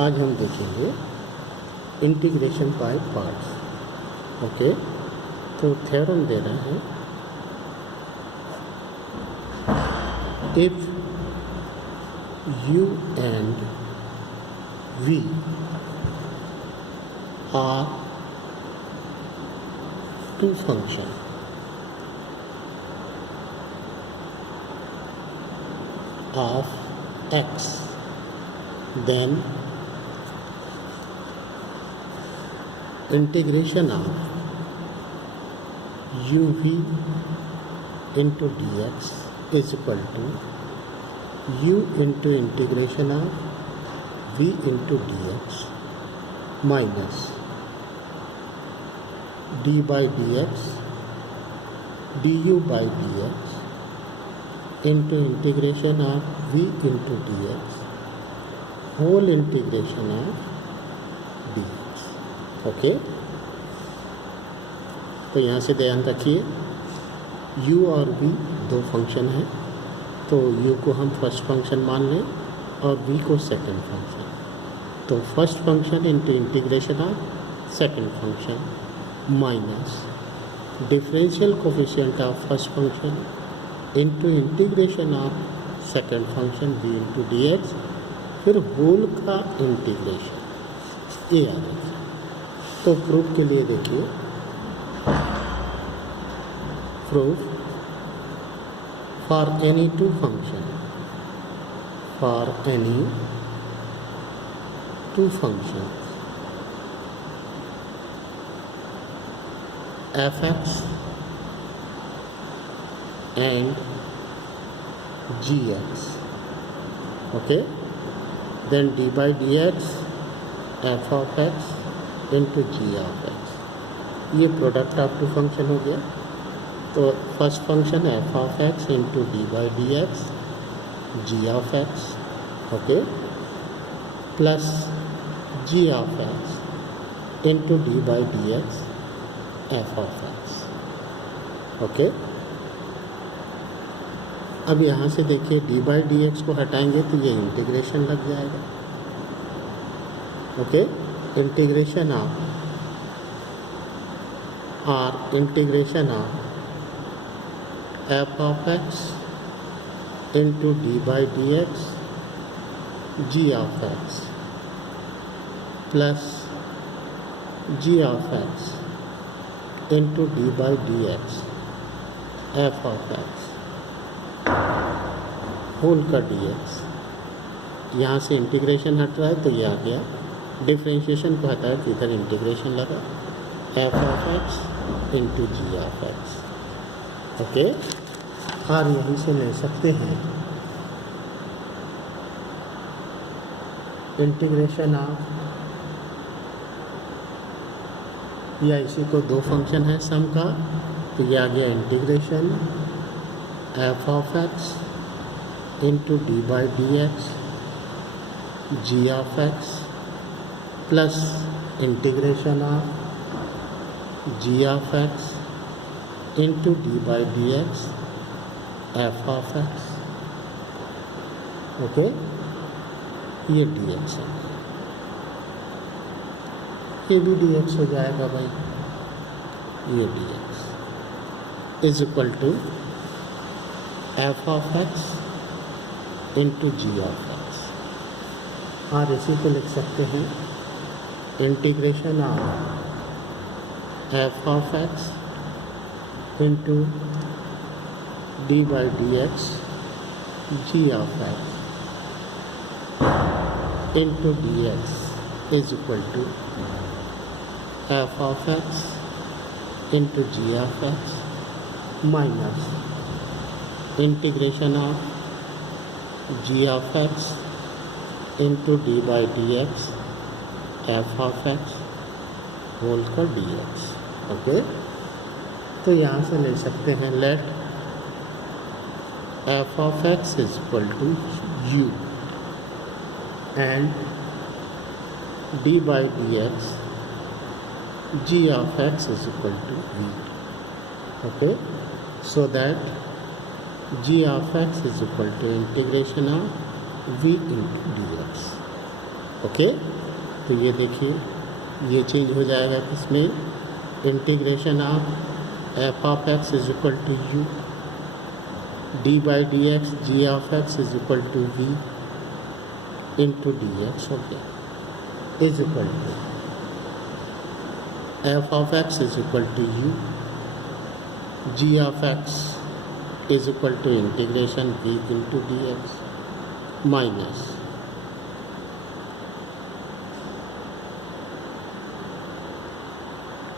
आज हम देखेंगे इंटीग्रेशन बाय पार्ट्स। ओके, तो थ्योरम दे रहे हैं, if u and v are two function of x, then integration of uv into dx is equal to u into integration of v into dx minus d by dx du by dx into integration of v into dx whole integration of dx। Okay, तो यहाँ से ध्यान रखिए u और v दो function हैं, तो u को हम फर्स्ट फंक्शन मान लें और v को सेकंड फंक्शन। तो first function into integration of second function minus differential coefficient of first function into integration of second function v into D x, फिर होल का इंटीग्रेशन ये आ जाएगा। तो प्रूफ के लिए देखिए, proof for any two function, for any two functions fx and gx, okay, then d by dx f of x into g of x, ये product of two function हो गया। तो first function F of X into D by D X G of X, okay, plus G of X into D by D X F of X. Okay, अब यहाँ से देखिए D by D x को हटाएंगे तो ये integration लग जाएगा। ओके, इंटीग्रेशन ऑफ और integration of f of x into d by dx g of x plus g of x into d by dx f of x whole का dx। यहाँ से इंटीग्रेशन हट रहा है तो ये आ गया, डिफ्रेंशिएशन को हटाया तो इधर इंटीग्रेशन लगा f of x into g of x। Okay, और यहीं से ले सकते हैं इंटीग्रेशन ऑफ, या इसी को दो फंक्शन है सम का, तो ये आ गया integration F of X into D by D X G of X plus integration of G of X into D by D X F of X. Okay, ये डी एक्स है, ये भी डी एक्स हो जाएगा भाई, ये D X is equal to F of X into G of X. और इसी को लिख सकते हैं integration of F of X into d by dx g of x into dx is equal to f of x into g of x minus integration of g of x into d by dx f of x whole का dx। Okay, तो यहाँ से ले सकते हैं let F of X is equal to U and D by D X g of x is equal to v. Okay, so that g of x is equal to integration of v into dx. Okay, तो ये देखिए ये change हो जाएगा किसमें, integration of F of X is equal to U D by D X G of X is equal to V into D X हो गया is equal to F of X is equal to U G of X is equal to integration V into D X minus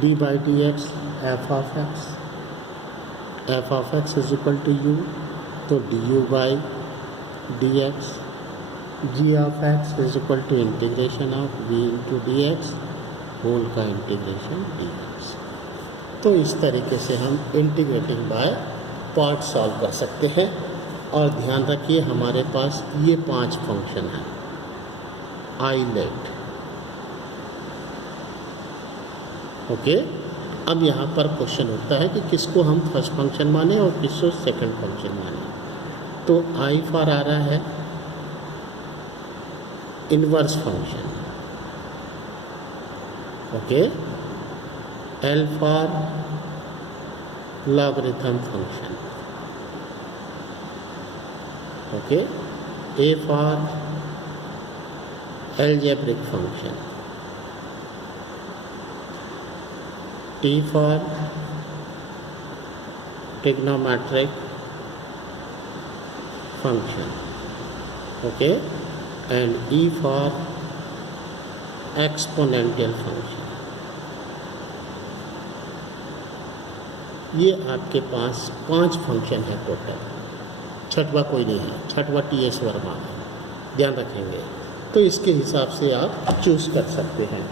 D by D X F of X is equal to you, तो D U by D X G of X is equal to integration of V into D X whole का integration D X. तो इस तरीके से हम integrating by part solve कर सकते हैं। और ध्यान रखिए हमारे पास ये 5 फंक्शन हैं आइलेट। ओके, अब यहाँ पर क्वेश्चन होता है कि किसको हम फर्स्ट फंक्शन माने और किसको सेकंड फंक्शन माने। तो आई फॉर आ रहा है inverse function, okay, L for logarithm function, okay, A for algebraic function, T for trigonometric function, okay, and E for exponential function. ये आपके पास 5 फंक्शन है टोटल, छठवा कोई नहीं है, छठवा टी एस वर्मा है, ध्यान रखेंगे। तो इसके हिसाब से आप चूज़ कर सकते हैं।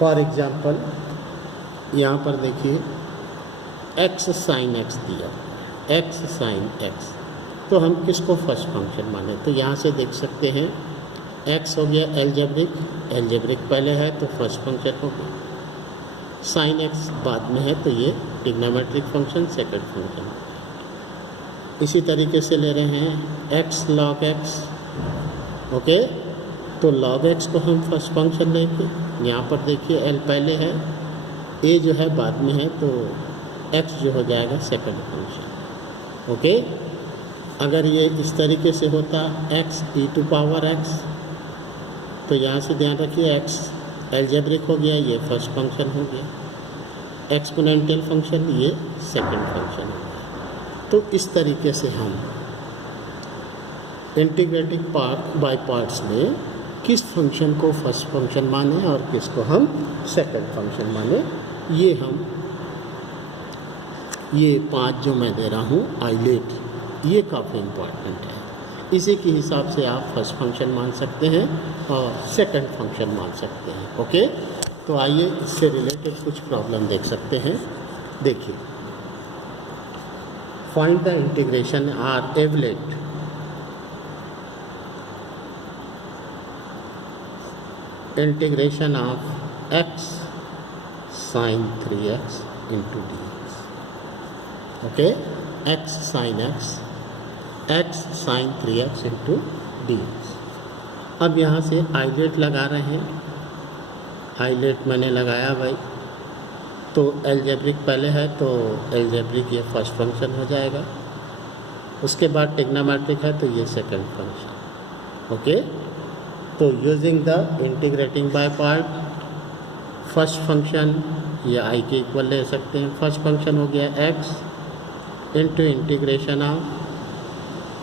फॉर एग्जांपल यहाँ पर देखिए एक्स साइन एक्स दिया, एक्स साइन एक्स, तो हम किसको फर्स्ट फंक्शन माने। तो यहाँ से देख सकते हैं एक्स हो गया एल्जेब्रिक, एल्जेब्रिक पहले है तो फर्स्ट फंक्शन हो गया, साइन एक्स बाद में है तो ये ट्रिग्नोमेट्रिक फंक्शन सेकंड फंक्शन। इसी तरीके से ले रहे हैं एक्स लॉग एक्स, ओके, तो लॉग एक्स को हम फर्स्ट फंक्शन लेंगे। यहाँ पर देखिए एल पहले है, ए जो है बाद में है, तो एक्स जो हो जाएगा सेकंड फंक्शन, ओके। अगर ये इस तरीके से होता X E to power X, तो यहाँ से ध्यान रखिए एक्स एल्जेब्रिक हो गया, ये फर्स्ट फंक्शन हो गया, एक्सपोनेंशियल फंक्शन ये सेकंड फंक्शन हो गया। तो इस तरीके से हम इंटीग्रेटिंग पार्ट बाय पार्ट्स में किस फंक्शन को फर्स्ट फंक्शन माने और किसको हम सेकंड फंक्शन माने, ये 5 जो मैं दे रहा हूँ आइलेट, ये काफ़ी इम्पोर्टेंट है। इसी के हिसाब से आप फर्स्ट फंक्शन मान सकते हैं और सेकंड फंक्शन मान सकते हैं, ओके। तो आइए इससे रिलेटेड कुछ प्रॉब्लम देख सकते हैं। देखिए, find the integration or evaluate integration of x sine 3x into D x, okay, x sine sine 3x into D x. अब यहाँ से आइलेट लगा रहे हैं, आइलेट मैंने लगाया भाई, तो एल्जेब्रिक पहले है तो एल्जेब्रिक ये फर्स्ट फंक्शन हो जाएगा, उसके बाद ट्रिग्नोमेट्रिक है तो ये सेकंड फंक्शन, ओके। तो using the integrating by part, first function या आई के इक्वल ले सकते हैं। फर्स्ट फंक्शन हो गया x into integration of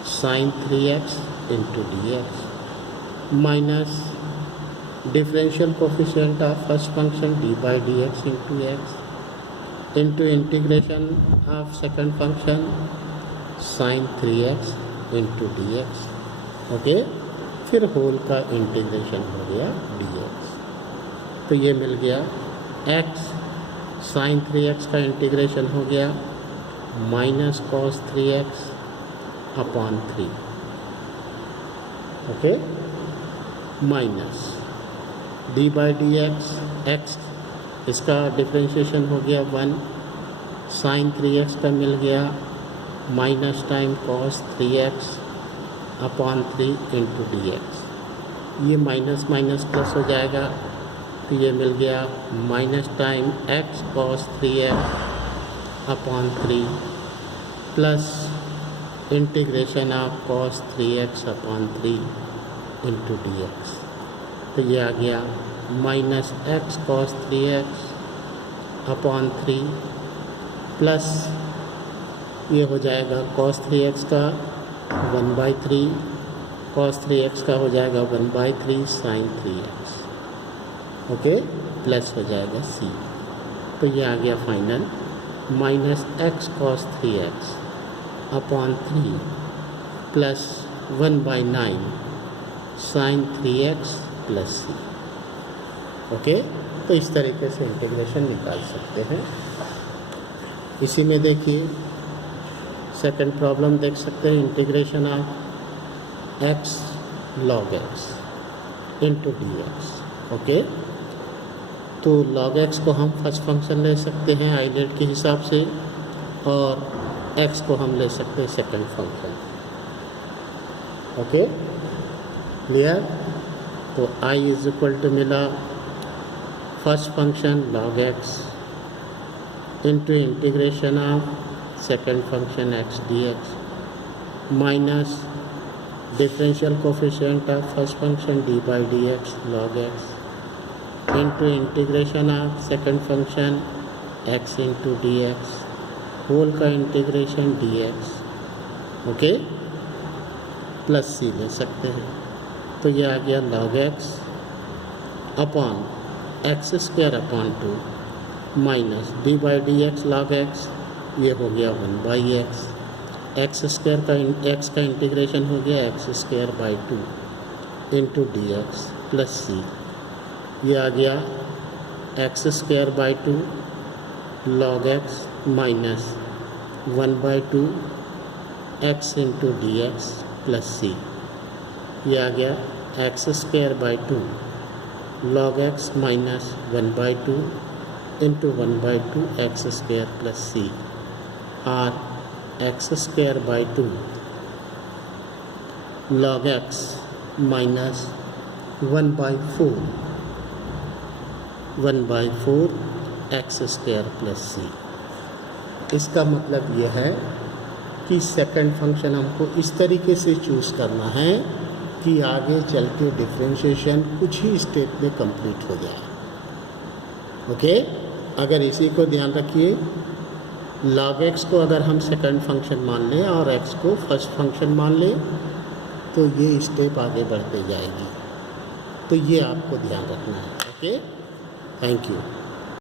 sine 3x into D X minus differential coefficient of first function D by D x into x into integration of second function sine 3x into D x, okay. फिर whole का integration हो गया D X, तो ये मिल गया x sine 3x का integration हो गया minus cos 3x upon 3, okay, minus D by D x, x इसका डिफ्रेंशिएशन हो गया 1, साइन 3x का मिल गया minus time cos 3x upon 3 into D x, ये माइनस माइनस प्लस हो जाएगा, तो ये मिल गया minus time x cos 3x upon 3 plus integration of cos 3x upon 3 into D X. तो ये आ गया minus x cos 3x upon 3 plus ये हो जाएगा कॉस 3x का 1/3, कॉस 3x का हो जाएगा 1/3 साइन 3x, ओके, प्लस हो जाएगा c। तो ये आ गया final minus x cos 3x upon 3 plus 1/9 sine 3x plus c, okay. तो इस तरीके से इंटीग्रेशन निकाल सकते हैं। इसी में देखिए सेकंड प्रॉब्लम देख सकते हैं, integration of x log x into D x, okay. तो log x को हम फर्स्ट फंक्शन ले सकते हैं आइलेट के हिसाब से, और x को हम ले सकते हैं सेकंड फंक्शन, ओके, क्लियर। तो i इज इक्वल टू मिला first function log x into integration of second function x dx minus differential coefficient of first function d/dx log x into integration of second function x into dx whole का integration dx, okay, plus c ले सकते हैं। तो ये आ गया log x upon x square upon 2 minus d/dx log x, ये हो गया 1/x, एक्स स्क्वायर का x का इंटीग्रेशन हो गया x square by 2 into D x plus c, ये आ गया x square by 2 log x minus 1/2 x into D x plus c, ये आ गया x square by 2 log x minus 1/2 into 1/2 x square plus c, और x square by 2 log x minus 1/4 x square plus c। इसका मतलब यह है कि second function हमको इस तरीके से चूज़ करना है कि आगे चल के डिफ्रेंशिएशन कुछ ही स्टेप में कंप्लीट हो जाए, ओके। अगर इसी को ध्यान रखिए, log x को अगर हम सेकंड फंक्शन मान लें और x को फर्स्ट फंक्शन मान लें तो ये स्टेप आगे बढ़ते जाएगी। तो ये आपको ध्यान रखना है, ओके। Thank you.